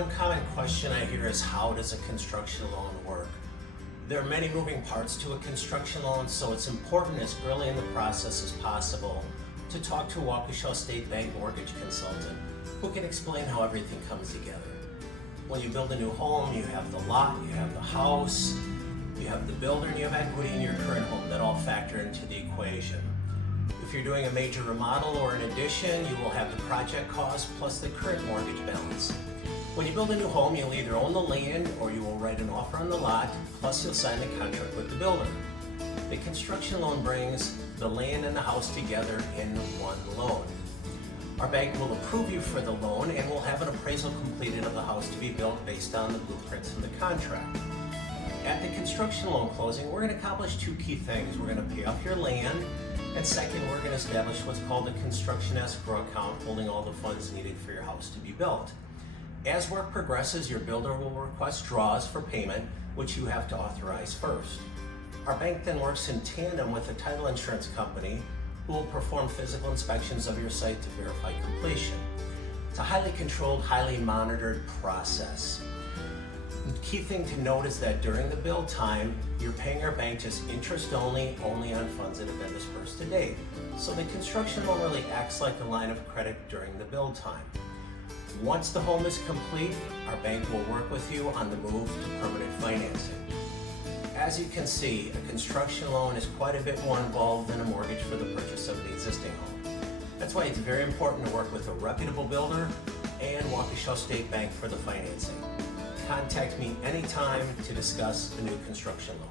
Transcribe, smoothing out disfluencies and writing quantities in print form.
One common question I hear is, how does a construction loan work? There are many moving parts to a construction loan, so it's important as early in the process as possible to talk to a Waukesha State Bank mortgage consultant who can explain how everything comes together. When you build a new home, you have the lot, you have the house, you have the builder, and you have equity in your current home that all factor into the equation. If you're doing a major remodel or an addition, you will have the project cost plus the current mortgage balance. When you build a new home, you'll either own the land or you will write an offer on the lot, plus you'll sign the contract with the builder. The construction loan brings the land and the house together in one loan. Our bank will approve you for the loan and will have an appraisal completed of the house to be built based on the blueprints in the contract. At the construction loan closing, we're going to accomplish two key things. We're going to pay off your land, and second, we're going to establish what's called a construction escrow account holding all the funds needed for your house to be built. As work progresses, your builder will request draws for payment, which you have to authorize first. Our bank then works in tandem with a title insurance company who will perform physical inspections of your site to verify completion. It's a highly controlled, highly monitored process. The key thing to note is that during the build time, you're paying our bank just interest only on funds that have been dispersed to date. So the construction loan really acts like a line of credit during the build time. Once the home is complete, our bank will work with you on the move to permanent financing. As you can see, a construction loan is quite a bit more involved than a mortgage for the purchase of the existing home. That's why it's very important to work with a reputable builder and Waukesha State Bank for the financing. Contact me anytime to discuss a new construction loan.